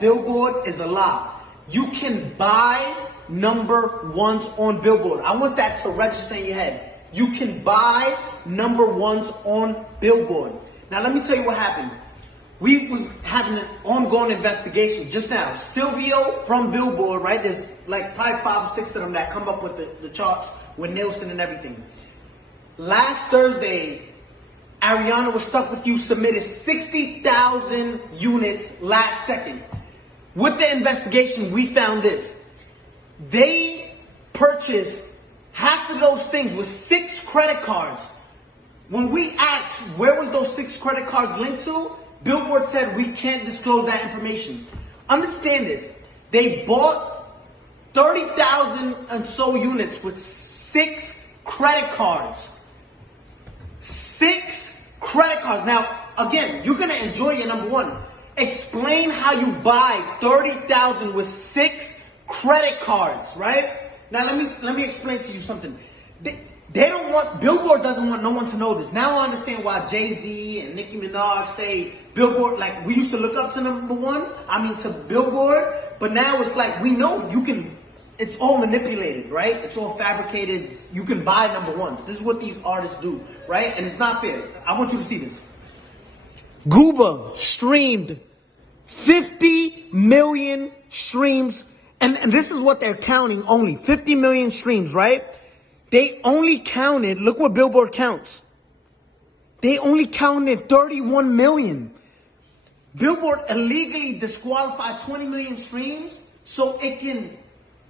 Billboard is a lie. You can buy number ones on Billboard. I want that to register in your head. You can buy number ones on Billboard. Now let me tell you what happened. We was having an ongoing investigation just now. Silvio from Billboard, right? There's like probably 5 or 6 of them that come up with the charts with Nielsen and everything. Last Thursday, Ariana was Stuck With You submitted 60,000 units last second. With the investigation, we found this. They purchased half of those things with 6 credit cards. When we asked where was those 6 credit cards linked to, Billboard said we can't disclose that information. Understand this. They bought 30,000 and so units with 6 credit cards. 6 credit cards. Now, again, you're going to enjoy your number one. Explain how you buy 30,000 with 6 credit cards, right? Now, let me explain to you something. They don't want, Billboard doesn't want no one to know this. Now I understand why Jay-Z and Nicki Minaj say Billboard, like we used to look up to number one, to Billboard, but now it's like we know you can, it's all manipulated, right? It's all fabricated. You can buy number ones. This is what these artists do, right? And it's not fair. I want you to see this. GOOBA streamed 50 million streams, and this is what they're counting only, 50 million streams, right? They only counted, look what Billboard counts. They only counted 31 million. Billboard illegally disqualified 20 million streams so it can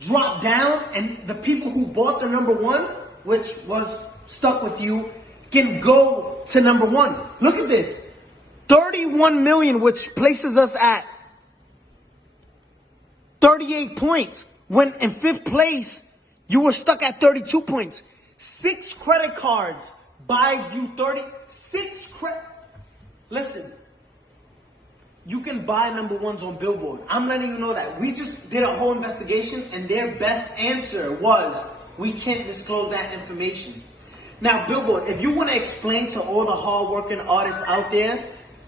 drop down and the people who bought the number one, which was Stuck With You, can go to number one. Look at this. 31 million, which places us at 38 points. When in 5th place, you were stuck at 32 points. 6 credit cards buys you 36 credit. Listen, you can buy number ones on Billboard. I'm letting you know that. We just did a whole investigation and their best answer was, we can't disclose that information. Now, Billboard, if you want to explain to all the hardworking artists out there,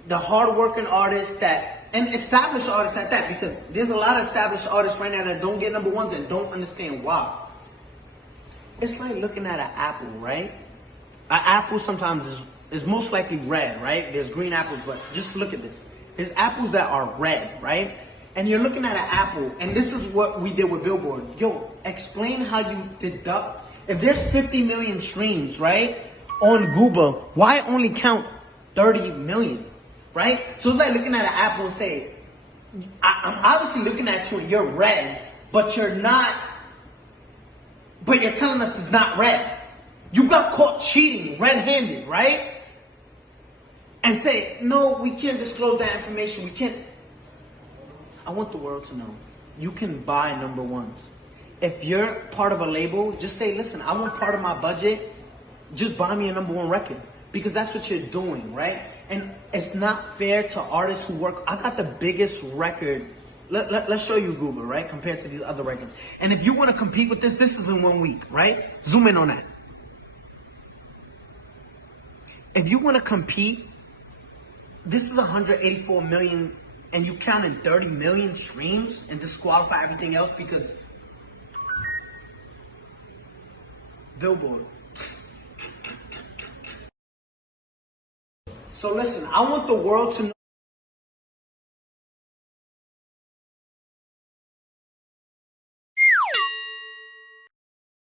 the hardworking artists that, and established artists at that, because there's a lot of established artists right now that don't get number ones and don't understand why. It's like looking at an apple, right? An apple sometimes is most likely red, right? There's green apples, but just look at this. There's apples that are red, right? And you're looking at an apple, and this is what we did with Billboard. Yo, explain how you deduct. If there's 50 million streams, right, on GOOBA, why only count 30 million, right? So it's like looking at an apple and say, I'm obviously looking at you and you're red, but you're not. But you're telling us it's not red. You got caught cheating red-handed, right? And say, no, we can't disclose that information. We can't. I want the world to know. You can buy number ones. If you're part of a label, just say, listen, I want part of my budget. Just buy me a number one record. Because that's what you're doing, right? And it's not fair to artists who work. I got the biggest record. Let's show you GOOBA, right? Compared to these other records. And if you want to compete with this is in 1 week, right? Zoom in on that. If you want to compete, this is 184 million and you counted 30 million streams and disqualify everything else because Billboard. So listen, I want the world to know